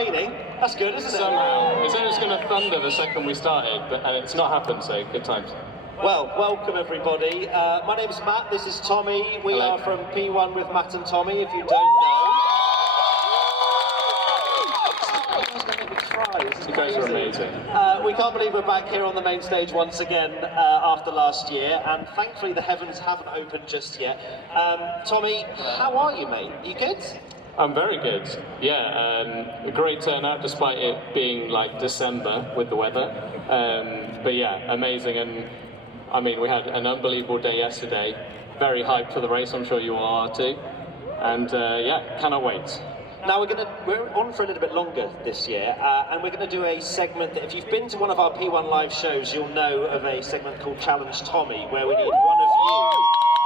raining. That's good, isn't it? Somehow. It said it was going to thunder the second we started, and it's not happened, so good times. Well, welcome everybody. My name's Matt, this is Tommy. We Hello. are from P1 with Matt and Tommy, if you don't know. You guys are amazing. We can't believe we're back here on the main stage once again after last year, and thankfully the heavens haven't opened just yet. Tommy, how are you, mate? You good? I'm very good. Yeah, a great turnout despite it being like December with the weather. But yeah, amazing. And I mean, we had an unbelievable day yesterday. Very hyped for the race, I'm sure you all are too. And yeah, cannot wait. Now we're on for a little bit longer this year, and we're going to do a segment that if you've been to one of our P1 live shows, you'll know of a segment called Challenge Tommy, where we need one of you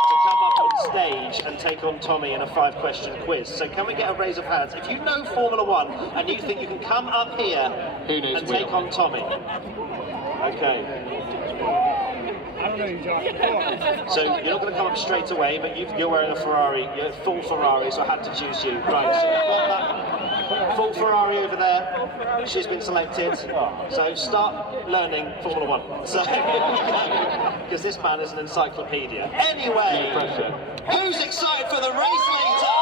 to come up on stage and take on Tommy in a 5-question quiz. So can we get a raise of hands? If you know Formula One and you think you can come up here and take on Tommy. Okay. I don't know you, Josh. So you're not going to come up straight away, but you're wearing a Ferrari, you're a full Ferrari, so I had to choose you. Right, so we've got that full Ferrari over there. She's been selected. So start learning Formula One. So, because this man is an encyclopedia. Anyway, No pressure. who's excited for the race later?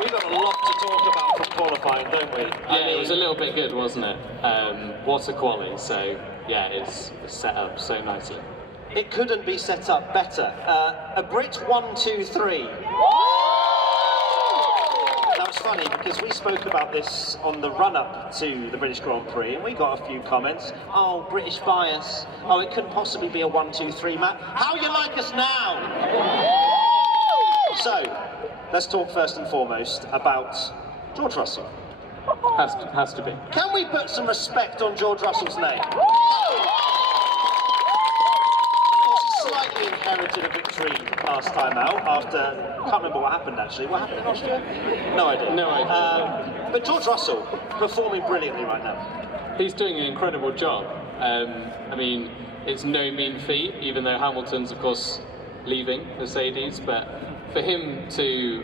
We've got a lot to talk about from qualifying, don't we? Yeah, it was a little bit good, wasn't it? What a quali, so yeah, it's set up so nicely. It couldn't be set up better. A Brit 1, 2, 3. That was funny because we spoke about this on the run-up to the British Grand Prix and we got a few comments. Oh, British bias. Oh, it couldn't possibly be a 1, 2, 3, Matt. How you like us now? So, let's talk first and foremost about George Russell. Has to be. Can we put some respect on George Russell's name? Slightly inherited a victory last time out after, I can't remember what happened actually. What happened in Austria? No idea. No idea. But George Russell, performing brilliantly right now. He's doing an incredible job. I mean, it's no mean feat, even though Hamilton's, of course, leaving Mercedes, but for him to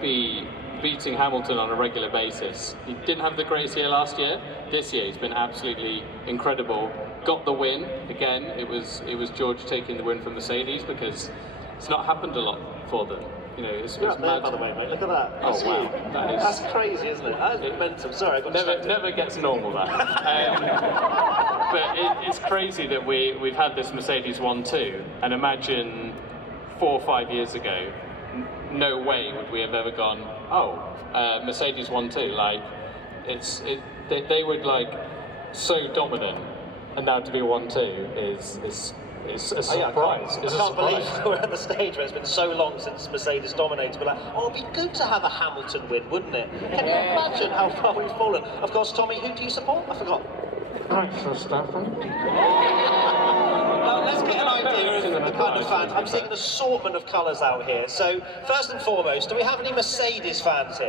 be beating Hamilton on a regular basis. He didn't have the greatest year last year. This year he's been absolutely incredible. Got the win again. It was George taking the win from Mercedes because it's not happened a lot for them. You know, it's You're up there, mad. by the way, mate. Look at that. Oh That's wow, you. That's crazy, isn't it? That's momentum. Sorry, I got distracted. never gets normal that. But it's crazy that we've had this Mercedes 1-2, and imagine 4 or 5 years ago. No way would we have ever gone, Mercedes 1-2, like, they would like, so dominant, and now to be 1-2 is a surprise. I can't believe we're at the stage where it's been so long since Mercedes dominated. We're like, oh, it'd be good to have a Hamilton win, wouldn't it? Can you imagine how far we've fallen? Of course, Tommy, who do you support? I forgot. Well, let's get an idea of the kind of fans. I'm seeing an assortment of colours out here. So, first and foremost, do we have any Mercedes fans here?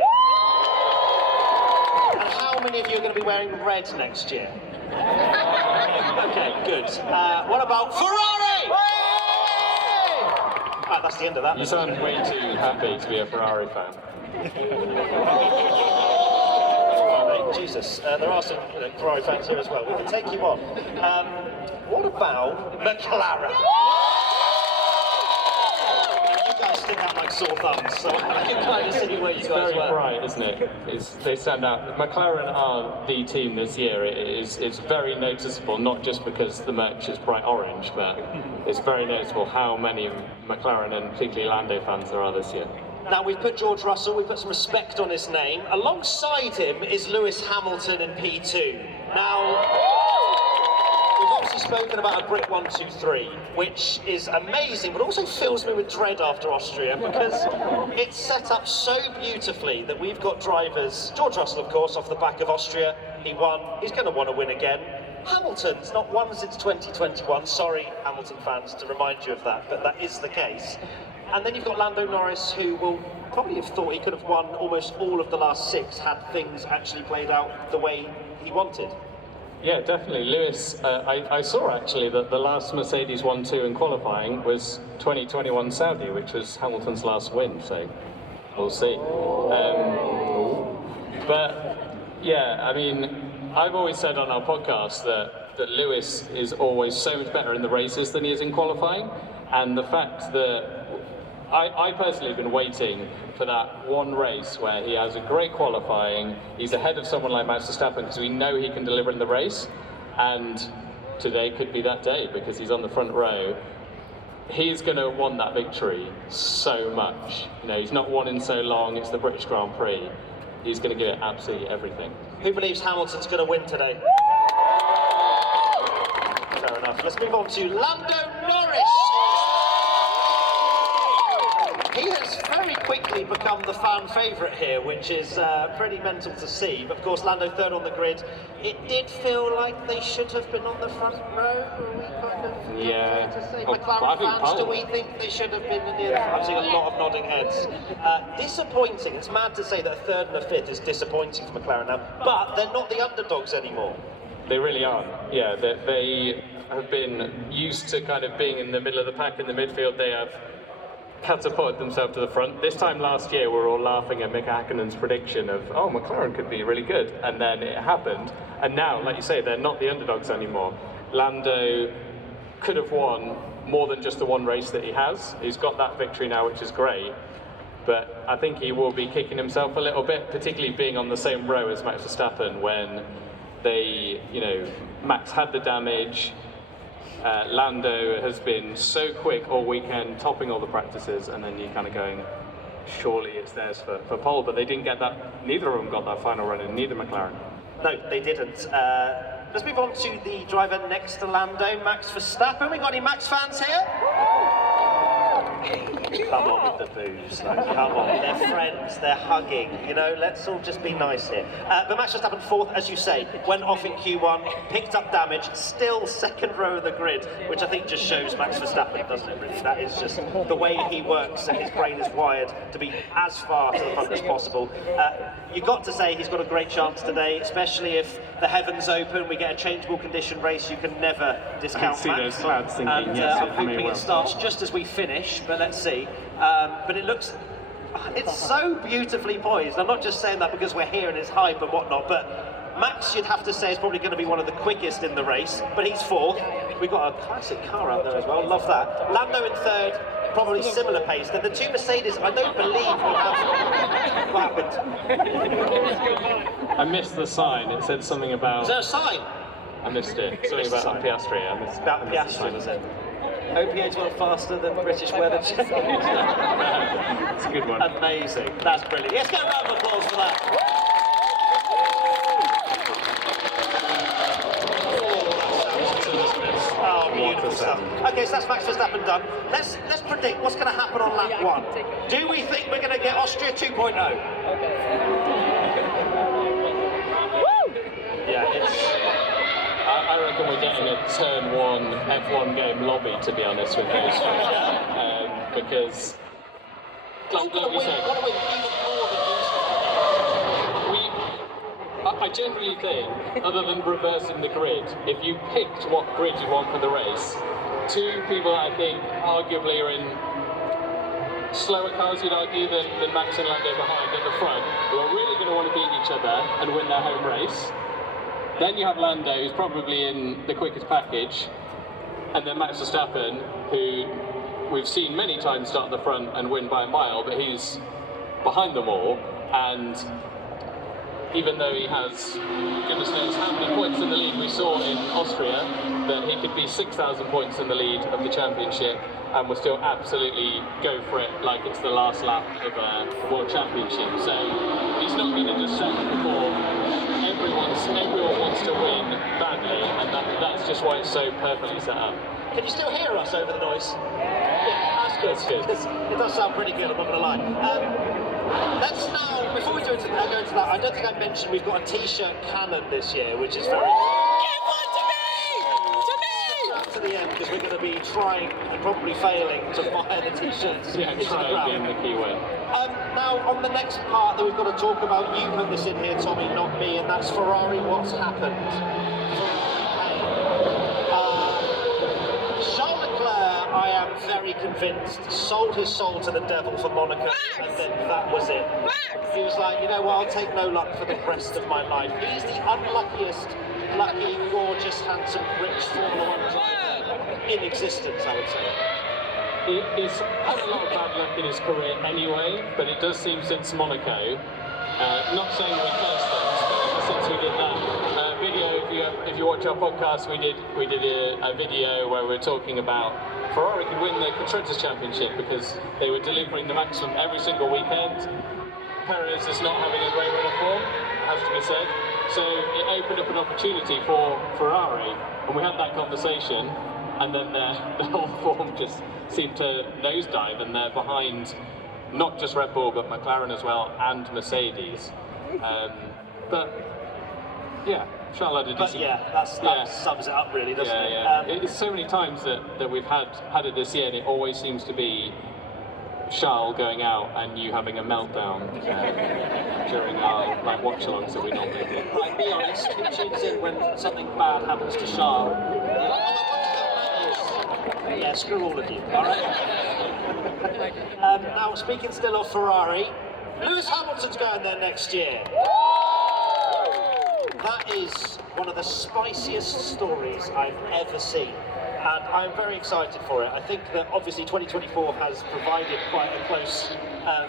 And how many of you are going to be wearing red next year? Okay, good. What about Ferrari? Right, that's the end of that. You sound way too happy to be a Ferrari fan. Jesus, there are some Ferrari fans here as well. We can take you on. What about McLaren? You guys stick out like sore thumbs, so I can kind of see where you guys Very were. bright, isn't it? They stand out. McLaren are the team this year. It's very noticeable, not just because the merch is bright orange, but it's very noticeable how many McLaren and particularly Lando fans there are this year. Now, we've put George Russell, we've put some respect on his name. Alongside him is Lewis Hamilton in P2. Now, we've obviously spoken about a Brit 1, 2, 3, which is amazing, but also fills me with dread after Austria, because it's set up so beautifully that we've got drivers, George Russell, of course, off the back of Austria. He won, he's going to want to win again. Hamilton's not won since 2021. Sorry, Hamilton fans, to remind you of that, but that is the case. And then you've got Lando Norris, who will probably have thought he could have won almost all of the last 6 had things actually played out the way he wanted. Yeah, definitely. Lewis, I saw actually that the last Mercedes 1-2 in qualifying was 2021 Saudi, which was Hamilton's last win, so we'll see. But yeah, I mean, I've always said on our podcast that Lewis is always so much better in the races than he is in qualifying, and the fact that I personally have been waiting for that one race where he has a great qualifying, he's ahead of someone like Max Verstappen because we know he can deliver in the race, and today could be that day because he's on the front row. He's going to want that victory so much. You know, he's not won in so long, it's the British Grand Prix. He's going to give it absolutely everything. Who believes Hamilton's going to win today? Fair enough. Let's move on to Lando Norris. He has very quickly become the fan favourite here, which is pretty mental to see. But of course, Lando third on the grid. It did feel like they should have been on the front row. Were we kind of to say? McLaren fans, do we think they should have been near the front? I'm seeing a lot of nodding heads. Disappointing. It's mad to say that a third and a fifth is disappointing for McLaren now, but they're not the underdogs anymore. They really aren't. Yeah, they have been used to kind of being in the middle of the pack in the midfield. They have catapulted themselves to the front. This time last year, we were all laughing at Mick Häkkinen's prediction of, oh, McLaren could be really good, and then it happened. And now, like you say, they're not the underdogs anymore. Lando could have won more than just the one race that he has. He's got that victory now, which is great. But I think he will be kicking himself a little bit, particularly being on the same row as Max Verstappen when they, you know, Max had the damage. Lando has been so quick all weekend, topping all the practices, and then you're kind of going, surely it's theirs for pole, but they didn't get that, neither of them got that final run in, neither McLaren. No, they didn't. Let's move on to the driver next to Lando, Max Verstappen. We got any Max fans here? Come on with the booze, like, come on, they're friends, they're hugging, you know, let's all just be nice here. But Max Verstappen fourth, as you say, went off in Q1, picked up damage, still second row of the grid, which I think just shows Max Verstappen, doesn't it really? That is just the way he works, and his brain is wired to be as far to the front as possible. You've got to say he's got a great chance today, especially if the heavens open, we get a changeable condition race, you can never discount Max. I can see those clouds thinking, and yes, I'm hoping it starts just as we finish, but let's see. But it looks, it's so beautifully poised. I'm not just saying that because we're here and it's hype and whatnot, but Max, you'd have to say, is probably going to be one of the quickest in the race, but he's fourth. We've got a classic car out there as well, love that. Lando in third, probably similar pace. Then the two Mercedes, I don't believe we have. What happened? I missed the sign, it said something about... Is there a sign? I missed it, something about Piastri. About Piastri, was it? OPA's went faster than British weather change. It's a good one. Amazing. That's brilliant. Let's get a round of applause for that. Oh, beautiful stuff. Okay, so that's Max Verstappen done. Let's predict what's going to happen on lap one. Do we think we're going to get Austria 2.0? Yeah, it's... I reckon we're getting a turn one F1 game lobby, to be honest with those two. Because, like you said, I generally think, other than reversing the grid, if you picked what grid you want for the race, two people I think arguably are in slower cars, you'd argue, than Max and Lando behind at the front, who are really going to want to beat each other and win their home race. Then you have Lando, who's probably in the quickest package, and then Max Verstappen, who we've seen many times start at the front and win by a mile, but he's behind them all, and even though he has, goodness knows how many points in the lead, we saw in Austria that he could be 6,000 points in the lead of the championship and will still absolutely go for it like it's the last lap of a World Championship. So he's not going to just settle for everyone wants to win badly, and that's just why it's so perfectly set up. Can you still hear us over the noise? Yeah, that's good. It does sound pretty good, I'm not going to lie. Let's now, before we go into that, I don't think I mentioned we've got a t-shirt cannon this year, which is very... Give one to me! To the end, because we're going to be trying and probably failing to fire the t-shirts. Yeah, try again, the key word. Now, on the next part that we've got to talk about, you put this in here, Tommy, not me, and that's Ferrari, what's happened. Charles Leclerc, I am very very convinced, sold his soul to the devil for Monaco, and then that was it. He was like, you know what, I'll take no luck for the rest of my life. He's the unluckiest, lucky, gorgeous, handsome, rich Formula 1 driver in existence, I would say. He's had a lot of bad luck in his career anyway, but it does seem since Monaco, not saying we cursed things, but since we did that video, if you watch our podcast, we did a video where we were talking about Ferrari could win the Constructors' Championship because they were delivering the maximum every single weekend. Perez is not having a great run of form, has to be said, so it opened up an opportunity for Ferrari, and we had that conversation, and then the whole form just seemed to nosedive, and they're behind not just Red Bull but McLaren as well and Mercedes. But yeah, Charles had a decent. But yeah, that sums it up really, doesn't it? Yeah. It's so many times that we've had it this year, and it always seems to be Charles going out and you having a meltdown during our watch-alongs that we normally do. Right, be honest, who tunes in when something bad happens to Charles? You're like, oh, I wonder who that is. Yeah, screw all of you, alright? Now, speaking still of Ferrari, Lewis Hamilton's going there next year. That is one of the spiciest stories I've ever seen, and I'm very excited for it. I think that obviously 2024 has provided quite a close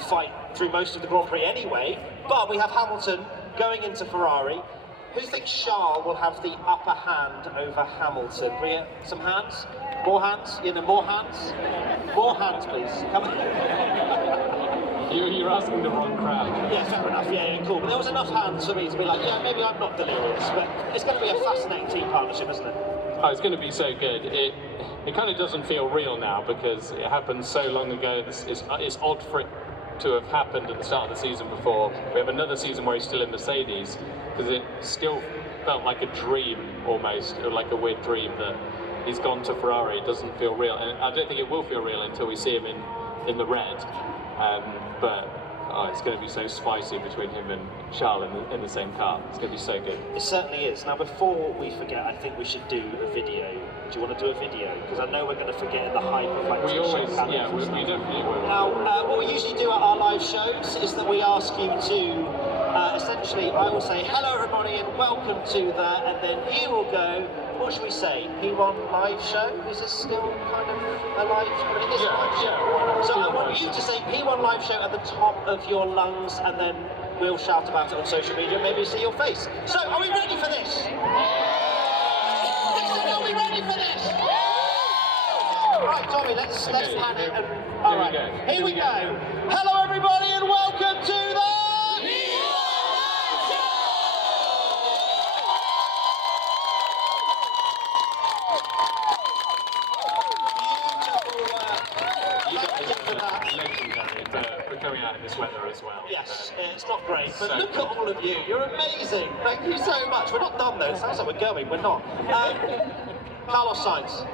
fight through most of the Grand Prix anyway, but we have Hamilton going into Ferrari. Who thinks Charles will have the upper hand over Hamilton? Can we get some hands? More hands? You know, more hands? More hands, please. Come on. You're asking the wrong crowd. Yeah, fair enough. Yeah, cool. But there was enough hands for me to be like, yeah, maybe I'm not delirious, but it's going to be a fascinating team partnership, isn't it? Oh, it's going to be so good. It kind of doesn't feel real now because it happened so long ago. It's odd for it to have happened at the start of the season before. We have another season where he's still in Mercedes because it still felt like a dream almost, or like a weird dream that he's gone to Ferrari. It doesn't feel real, and I don't think it will feel real until we see him in the red. But it's going to be so spicy between him and Charles in the same car. It's going to be so good. It certainly is. Now, before we forget, I think we should do a video. Do you want to do a video? Because I know we're going to forget in the hype of like. We always, yeah, we definitely will. Now, what we usually do at our live shows is that we ask you to essentially, I will say hello everybody and welcome to that, and then you will go. What should we say? P1 live show? Is this still kind of a live show? It is a live show. Yeah. So I want you to say P1 live show at the top of your lungs, and then we'll shout about it on social media, maybe see your face. So, are we ready for this? Are we ready for this? Right, Tommy, let's pan it. And, all right, here we go. Hello, everybody, and welcome to the... For coming out in this weather as well. Yes, it's not great, but look at all of you. You're amazing. Thank you so much. We're not done though. It sounds like we're going. We're not. Carlos Sainz.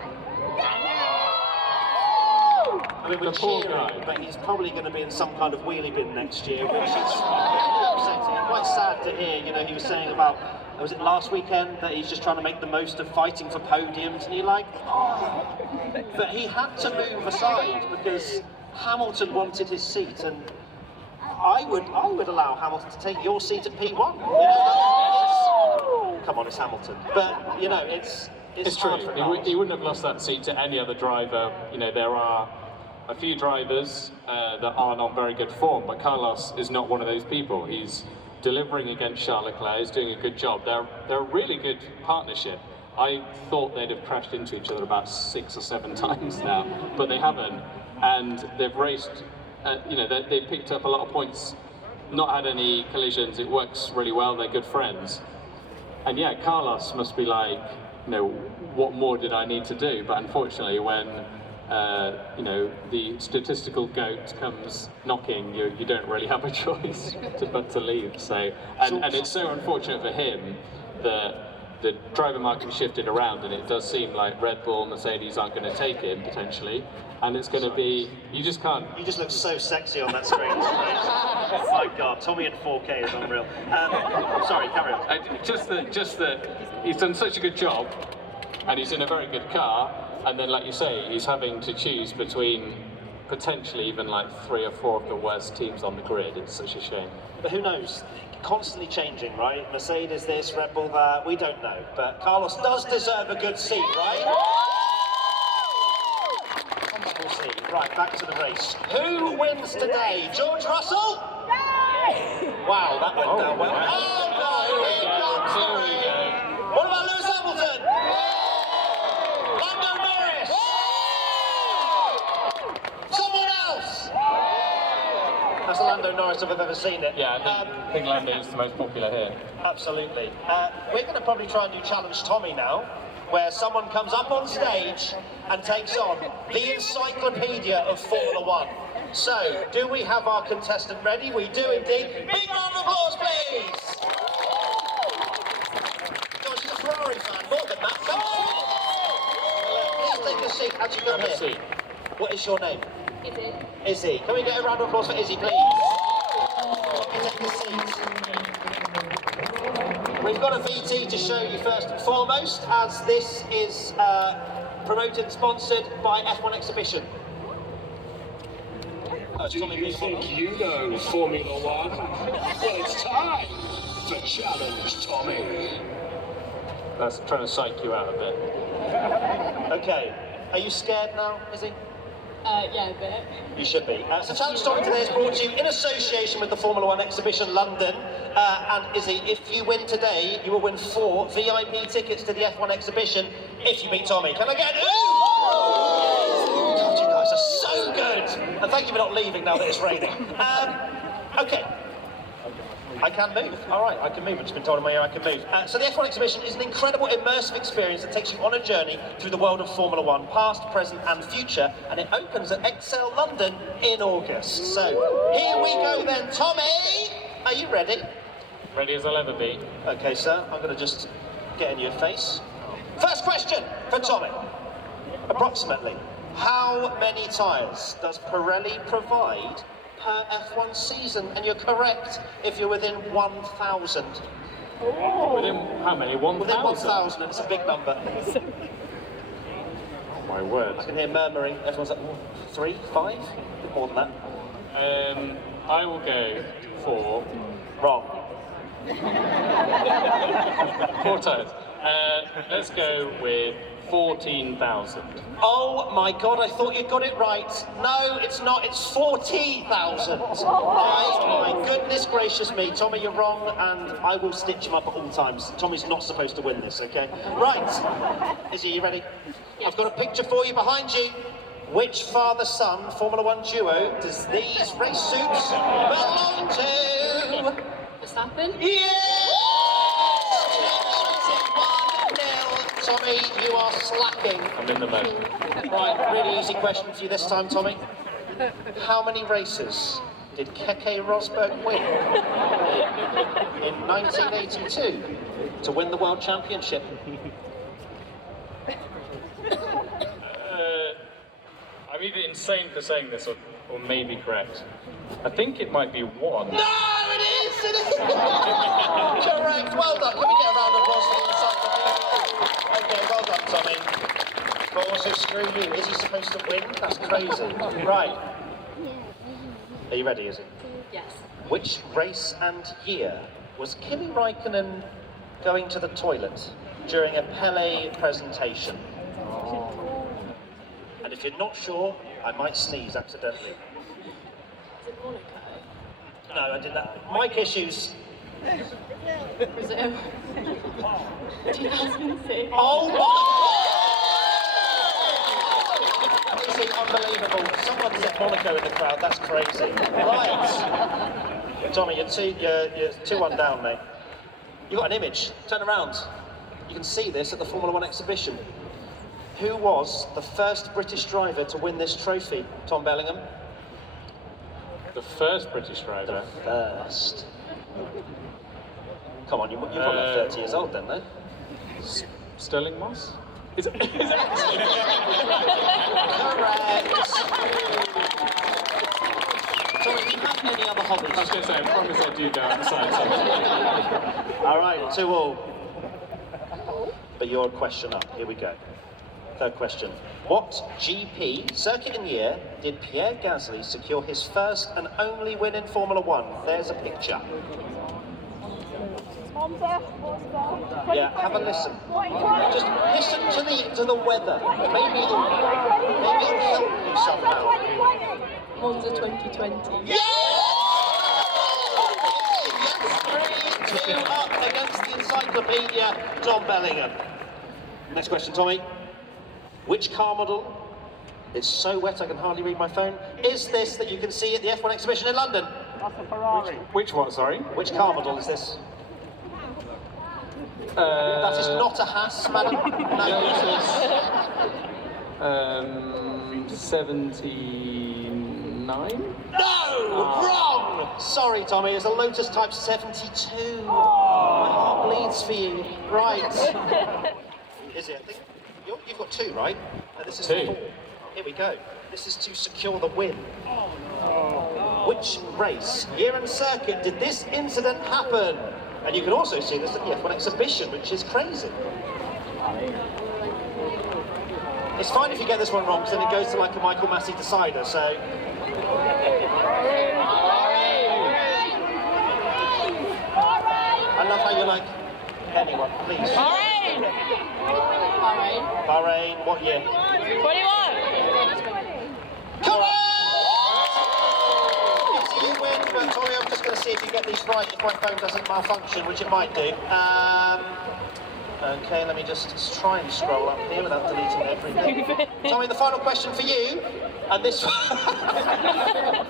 I mean, we're cheering, but he's probably going to be in some kind of wheelie bin next year, which is upsetting. Quite sad to hear. You know, he was saying about, was it last weekend, that he's just trying to make the most of fighting for podiums, and you're like, oh. But he had to move aside because Hamilton wanted his seat, and I would allow Hamilton to take your seat at P1. You know, come on, it's Hamilton. But you know, it's true. He wouldn't have lost that seat to any other driver. You know, there are a few drivers that aren't on very good form, but Carlos is not one of those people. He's delivering against Charles Leclerc. He's doing a good job. They're a really good partnership. I thought they'd have crashed into each other about 6 or 7 times now, but they haven't. And they've raced, you know, they picked up a lot of points, not had any collisions. It works really well. They're good friends. And yeah, Carlos must be like, you know, what more did I need to do? But unfortunately, when you know, the statistical goat comes knocking, you don't really have a choice but to leave. So, and it's so unfortunate for him that the driver market shifted around, and it does seem like Red Bull, Mercedes aren't going to take him potentially, and it's going to be, you just can't. You just look so sexy on that screen. Oh my God, Tommy in 4K is unreal. Sorry, carry on. Just that he's done such a good job and he's in a very good car, and then, like you say, he's having to choose between potentially even like 3 or 4 of the worst teams on the grid. It's such a shame. But who knows? Constantly changing, right? Mercedes this, Red Bull that, we don't know. But Carlos does deserve a good seat, right? We'll see. Right, back to the race. Who wins today? George Russell? Wow, that went down well. Oh no, here comes the rain. What about Lewis Hamilton? Lando Norris? Someone else? That's the Lando Norris if I've ever seen it. Yeah, I think Lando is the most popular here. Absolutely. We're going to probably try and do Challenge Tommy now, where someone comes up on stage and takes on the encyclopedia of Formula One. So, do we have our contestant ready? We do indeed. Big round of applause, please! God, she's a Ferrari fan, more than that. Come on! Please take a seat as you come Have a here. seat. What is your name? Izzy. Izzy. Can we get a round of applause for Izzy, please? Take a seat. We've got a VT to show you first and foremost, as this is promoted and sponsored by F1 Exhibition. Do you think you know Formula One? Well, it's time for Challenge Tommy. That's trying to psych you out a bit. Okay, are you scared now, Izzy? Yeah, a bit. You should be. So Challenge Tommy today is brought to you in association with the Formula One Exhibition London. And Izzy, if you win today, you will win 4 VIP tickets to the F1 Exhibition if you beat Tommy. Can I get an ooh? God, you guys are so good. And thank you for not leaving now that it's raining. Okay. I can move. All right, I can move. I've just been told in my ear I can move. So the F1 Exhibition is an incredible immersive experience that takes you on a journey through the world of Formula One, past, present and future, and it opens at Excel London in August. So here we go then. Tommy, are you ready? Ready as I'll ever be. Okay, sir, I'm going to just get in your face. First question for Tommy. Approximately, how many tyres does Pirelli provide per F1 season? And you're correct if you're within 1,000. Within how many? 1,000? Within 1,000, and it's a big number. Oh my word. I can hear murmuring. Everyone's like, 3, 5? More than that. I will go for Wrong. 4 tyres. Let's go with 14,000. Oh my God, I thought you'd got it right. No, it's not. It's 40,000. My goodness gracious me. Tommy, you're wrong, and I will stitch him up at all times. Tommy's not supposed to win this, okay? Right. Izzy, you ready? Yes. I've got a picture for you behind you. Which father-son Formula One duo does these race suits belong to? Verstappen? Yes! 1-0. Tommy, you are slacking. I'm in the mode. Right, really easy question for you this time, Tommy. How many races did Keke Rosberg win in 1982 to win the World Championship? I'm either insane for saying this or maybe correct. I think it might be 1. No, it is! It is! Correct, well done. Can we get a round of applause for the encyclopedia? Okay, well done, Tommy. But also, screw you. Is he supposed to win? That's crazy. Right. Are you ready, is it? Yes. Which race and year was Kimi Raikkonen going to the toilet during a Pele presentation? And if you're not sure, I might sneeze accidentally. Is it Monaco? No, I did that. Mic issues. Brazil? 2006? Oh my! Is it unbelievable? Someone said Monaco in the crowd. That's crazy. Right. Tommy, you're 2-1 down, mate. You got an image. Turn around. You can see this at the Formula One exhibition. Who was the first British driver to win this trophy, Tom Bellingham? The first British driver. First. Come on, you're probably 30 years old then, no? Sterling Moss? Is it? Correct. Tommy, do you have any other hobbies? I was going to say, I promise I do go outside sometimes. All right, 2-2. but you're a question up. Here we go. Third question. What GP circuit and year did Pierre Gasly secure his first and only win in Formula One? There's a picture. Yeah, have a listen. Just listen to the weather. Maybe it'll help you somehow. Monza 2020. Yeah! 3-2 up against the encyclopedia, Tom Bellingham. Next question, Tommy. Which car model? It's so wet I can hardly read my phone. Is this that you can see at the F1 exhibition in London? That's a Ferrari. Which one, sorry? Which car model is this? That is not a Haas, madam. No. 79? No! Wrong! Sorry, Tommy, it's a Lotus Type 72. My heart bleeds for you. Right. Is it? I think you've got 2, right? And this is 2. 4. Here we go. This is to secure the win. Which race, year and circuit did this incident happen? And you can also see this at the F1 exhibition, which is crazy. It's fine if you get this one wrong, because then it goes to like a Michael Massey decider, so... I love how you're like, anyone, please. Bahrain. Bahrain, what year? 21. Correct! You win, but Tommy, I'm just going to see if you get these right, if my phone doesn't malfunction, which it might do. Okay, let me just try and scroll up here without deleting everything. Tommy, the final question for you, and this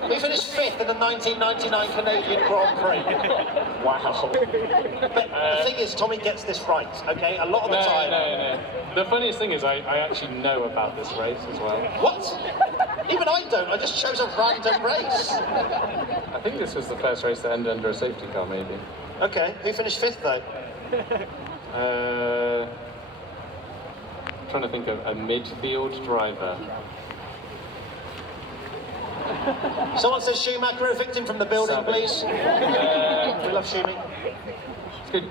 we finished 5th in the 1999 Canadian Grand Prix. Wow. But the thing is, Tommy gets this right, okay? A lot of the time. No. The funniest thing is I actually know about this race as well. What? Even I don't, I just chose a random race. I think this was the first race that ended under a safety car, maybe. Okay, who finished 5th though? Trying to think of a midfield driver. Someone says Schumacher, a victim from the building, please. We love Schumi. It's good.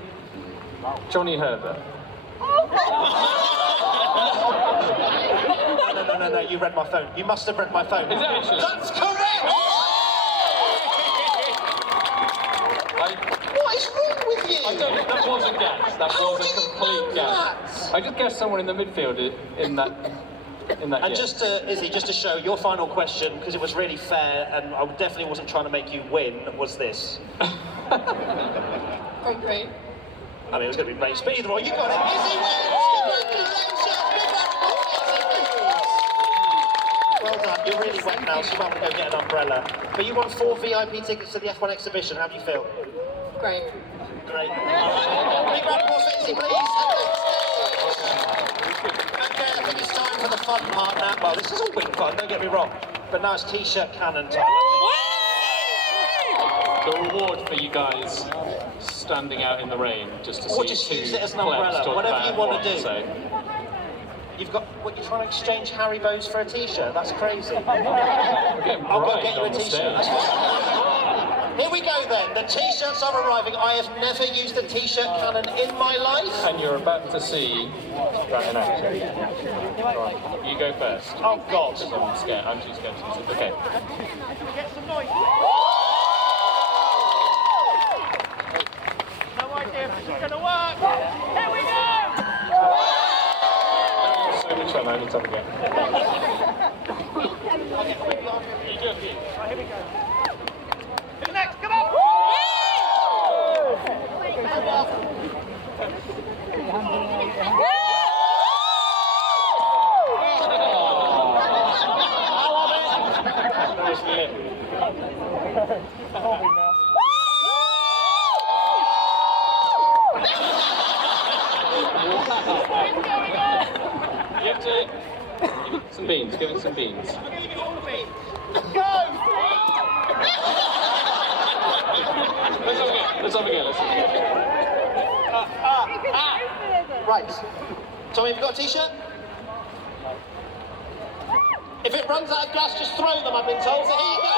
Johnny Herbert. No, you read my phone. You must have read my phone. Is it actually? That's correct! What is wrong with you? That was a guess. That How was do a you complete know guess. that? I just guessed someone in the midfield in that And year. just to, Izzy, just to show your final question, because it was really fair, and I definitely wasn't trying to make you win, was this. Great. I mean, it was going to be race, but either way, you got it. Izzy wins! Congratulations! Well done. You're really wet now, so you might want to go get an umbrella. But you won 4 VIP tickets to the F1 exhibition. How do you feel? Great. Great. All right. Big round of applause for Izzy, please. Okay, I think it's time for the fun part now. Well, this has all been fun, don't get me wrong. But now it's T-shirt cannon time. The reward for you guys standing out in the rain just to Or see just two use it as an plebs umbrella, talk whatever about you want to F1, do. so. You've got, what, you're trying to exchange Haribo's for a T-shirt? That's crazy. We're getting I'll go bribed get you a on the T-shirt. stairs. That's fine. Here we go then. The T-shirts are arriving. I have never used a T-shirt cannon in my life. And you're about to see that in action. Right, you go first. Oh God. Because I'm scared. I'm too scared to see. Okay. Get some noise. No idea if this is going to work. Here we go! So much fun. I need to have a go. Right, here we go. Who's next? Come on! Nice lip. You have to... Some beans. Give it some beans. Let's have a go. Right. Tommy, have you got a T-shirt? If it runs out of gas, just throw them, I've been told. So here you go.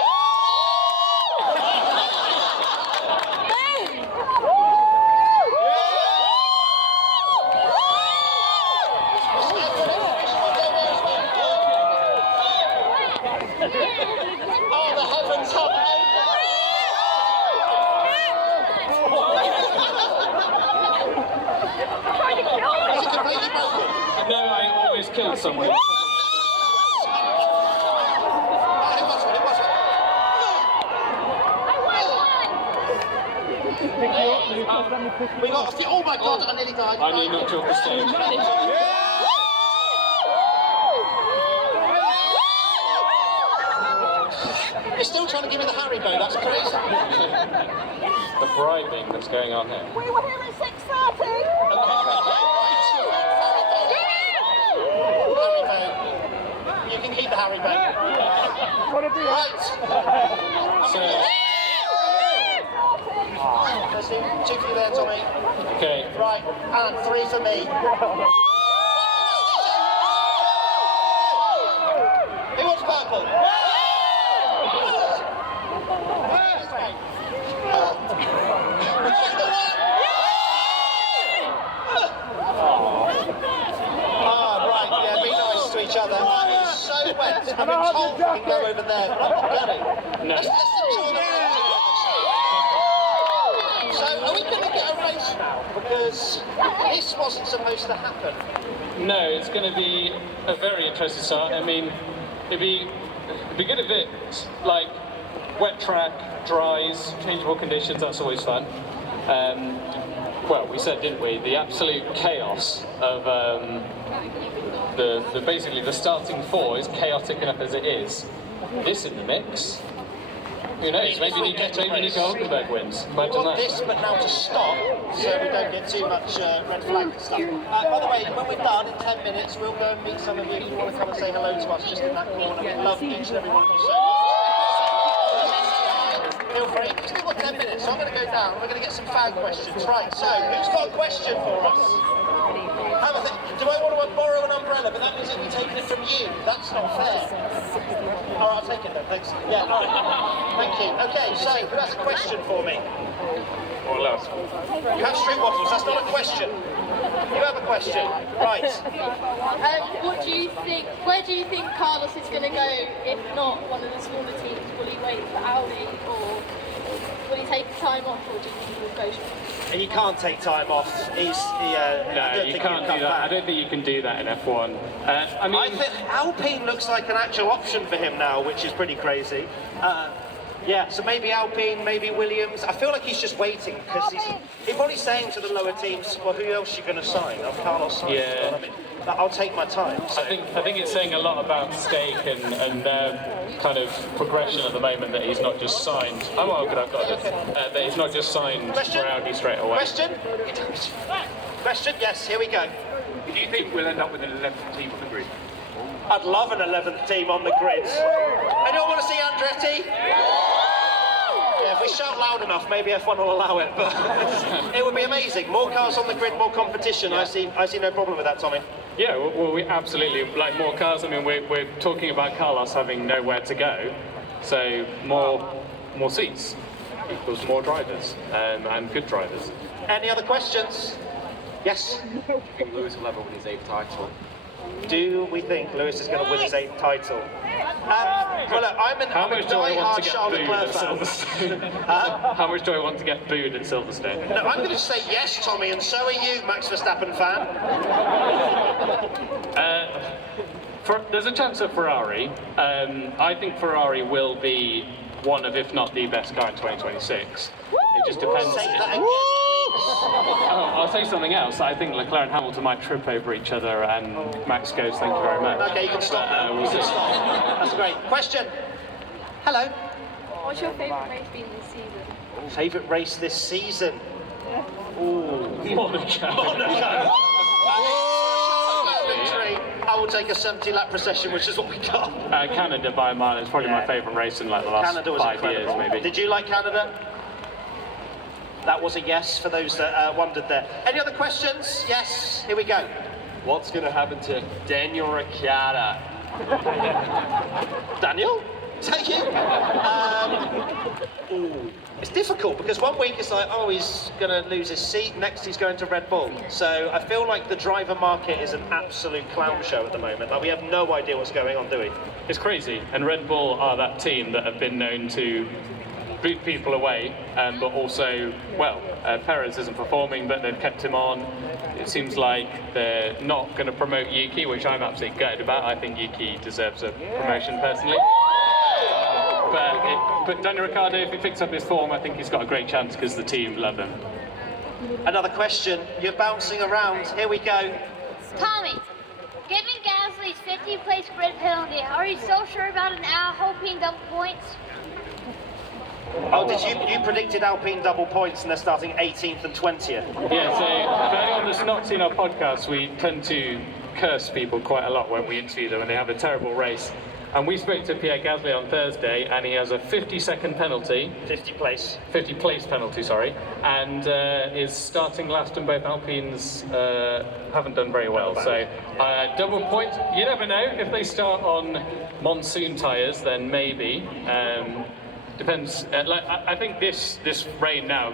killed someone. We got a few. Oh my god, I nearly died. I nearly knocked you off the stage. You're still trying to give me the Harry bow, that's crazy. The bribing that's going on here. We were here at 6:30. Harry bow. You can keep the Harry bow. Right. So, Let's do 2 for you there, Tommy. okay. Right, and 3 for me. Who wants purple? Right, yeah, be nice to each other. It's so wet. I've been told we can go over there, but I'm not going. No. Let's enjoy the So, are we going to get a race now? Because this wasn't supposed to happen. No, it's going to be a very interesting start. I mean, it'd be good if it's like wet track, dries, changeable conditions. That's always fun. Well, we said, didn't we? The absolute chaos of basically the starting 4 is chaotic enough as it is. This in the mix. Who knows? Maybe Nico Hulkenberg wins. We Imagine want that. this, but now to stop, so we don't get too much red flag and stuff. By the way, when we're done in 10 minutes, we'll go and meet some of you if you want to come and say hello to us just in that corner. We love each and every one of you so much. Feel free. We've still got 10 minutes, so I'm going to go down. We're going to get some fan questions. Right, so who's got a question for us? Have a think. Do I want to borrow an umbrella? But that means I'll be taking it from you. That's not fair. All right, I'll take it then. Thanks. Yeah, all right. Thank you. Okay, so who has a question for me? Or less. You have street waffles. That's not a question. You have a question. Right. What do you think? Where do you think Carlos is going to go? If not one of the smaller teams, will he wait for Audi, or will he take time off, or do you think he will go? He can't take time off. No, you can't do that. I don't think you can do that in F1. I mean, I think Alpine looks like an actual option for him now, which is pretty crazy. Yeah, so maybe Alpine, maybe Williams. I feel like he's just waiting because he's probably saying to the lower teams, well, who else are you going to sign? I'm Carlos Sainz. Yeah. You know what I mean? But I'll take my time. So. I think it's saying a lot about Stake and their kind of progression at the moment that he's not just signed. Oh, well, good, I've got it. That he's not just signed Question? for Audi straight away. Question? Question? Yes, here we go. Do you think we'll end up with an 11th team on the grid? I'd love an 11th team on the grid. Anyone want to see Andretti? Yeah, if we shout loud enough, maybe F1 will allow it, but it would be amazing. More cars on the grid, more competition. I see no problem with that, Tommy. Yeah, well, we absolutely like more cars. I mean, we're talking about Carlos having nowhere to go, so more seats equals more drivers and good drivers. Any other questions? Yes? I think Lewis will ever win his 8th title. Do we think Lewis is going to win his 8th title? Well, look, I'm a die-hard Charles Leclerc fan. How much do I want to get booed at Silverstone? No, I'm going to say yes, Tommy, and so are you, Max Verstappen fan. There's a chance of Ferrari. I think Ferrari will be one of, if not the best car in 2026. It just depends. Say that again. Oh, I'll say something else. I think Leclerc and Hamilton might trip over each other, and Max goes, "Thank you very much." Okay, you can stop now. We'll You can see. stop. That's great. Question. Hello. What's your favourite race been this season? Favourite race this season? Ooh. Monaco. Monaco. Victory. I will take a 70-lap procession, which is what we got. Canada by a mile is probably my favourite race in like the last Canada was 5 years, incredible. maybe. Did you like Canada? That was a yes for those that wondered there. Any other questions? Yes. Here we go. What's going to happen to Daniel Ricciardo? Daniel? Is that you? Ooh. It's difficult because one week it's like, oh, he's going to lose his seat. Next, he's going to Red Bull. So I feel like the driver market is an absolute clown show at the moment. Like we have no idea what's going on, do we? It's crazy. And Red Bull are that team that have been known to boot people away, but also, well, Perez isn't performing, but they've kept him on. It seems like they're not going to promote Yuki, which I'm absolutely gutted about. I think Yuki deserves a promotion personally. But Daniel Ricciardo, if he picks up his form, I think he's got a great chance because the team love him. Another question. You're bouncing around. Here we go. Tommy, given Gasly's 50-place grid penalty, are you so sure about an Alpine double points? Oh, did you predicted Alpine double points and they're starting 18th and 20th? Yeah, so for anyone that's not seen our podcast, we tend to curse people quite a lot when we interview them and they have a terrible race. And we spoke to Pierre Gasly on Thursday, and he has a 50-second penalty. 50-place penalty, sorry. And is starting last, and both Alpines haven't done very well. So double point, you never know. If they start on monsoon tyres, then maybe. Depends. I think this rain now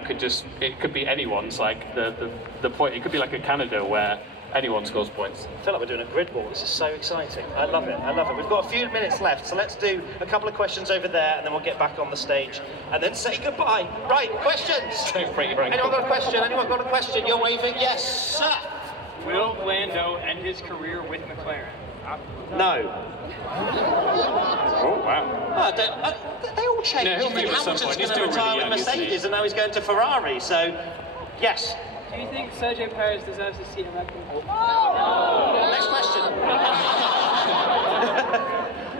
it could be anyone's. Like the point, it could be like a Canada where anyone scores points. I feel like we're doing a grid war. This is so exciting. I love it. I love it. We've got a few minutes left, so let's do a couple of questions over there, and then we'll get back on the stage and then say goodbye. Right, questions. Anyone got a question? Anyone got a question? You're waving. Yes, sir. Will Lando end his career with McLaren? No. Oh wow. They all change. No, he'll You think move at some Hamilton's point. He's going to still retire really with young, isn't he? Mercedes, and now he's going to Ferrari. So, yes. Do you think Sergio Perez deserves a seat in Red Bull? Next question.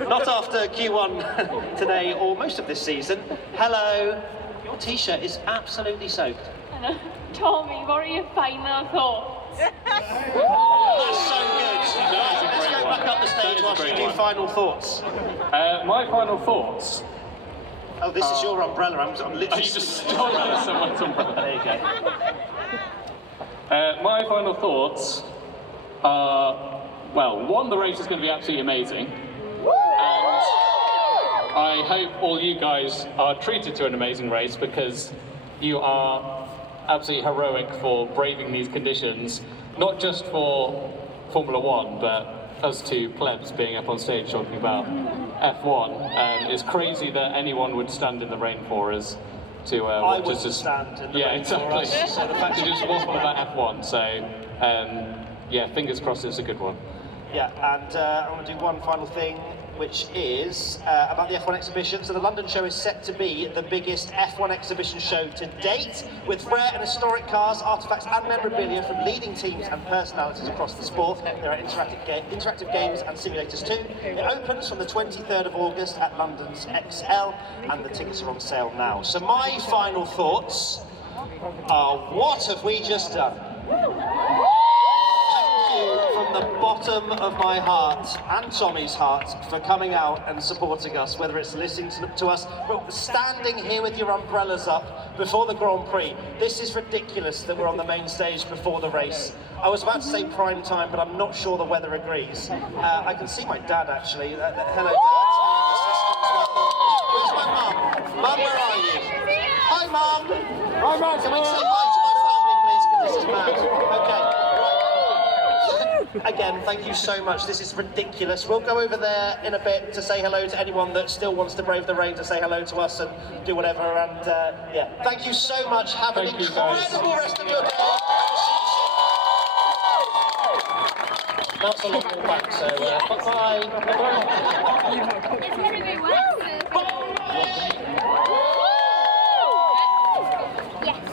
Not after Q1 today or most of this season. Hello. Your t-shirt is absolutely soaked. Tommy, what are your final thoughts? That's so good. Let's go back up the stage whilst you do final thoughts. My final thoughts. Oh, this is your umbrella. I'm literally... I just stole someone's umbrella. There you go. My final thoughts are, well, one, the race is going to be absolutely amazing. And I hope all you guys are treated to an amazing race because you are absolutely heroic for braving these conditions, not just for Formula One, but us two plebs being up on stage talking about F1. It's crazy that anyone would stand in the rain for us. To watch us just stand in the yeah, rain exactly. for us, so the fact to just watch about F1. So yeah, fingers crossed it's a good one. Yeah, and I want to do one final thing, which is about the F1 exhibition. So the London show is set to be the biggest F1 exhibition show to date, with rare and historic cars, artifacts and memorabilia from leading teams and personalities across the sport. There are interactive games and simulators too. It opens from the 23rd of August at London's XL, and the tickets are on sale now. So my final thoughts are, what have we just done? From the bottom of my heart and Tommy's heart for coming out and supporting us, whether it's listening to us, but standing here with your umbrellas up before the Grand Prix. This is ridiculous that we're on the main stage before the race. I was about to say prime time, but I'm not sure the weather agrees. I can see my dad actually. Hello, Dad. Where's my mum? Mum, where are you? Hi, Mum. Hi, Mum. Can we say bye to my family, please? Because this is mad. Okay. Again, thank you so much. This is ridiculous. We'll go over there in a bit to say hello to anyone that still wants to brave the rain to say hello to us and do whatever. And yeah, thank you so much. Have an incredible rest of your day. That's a long walk back, so bye. It's going to be wet. Yes.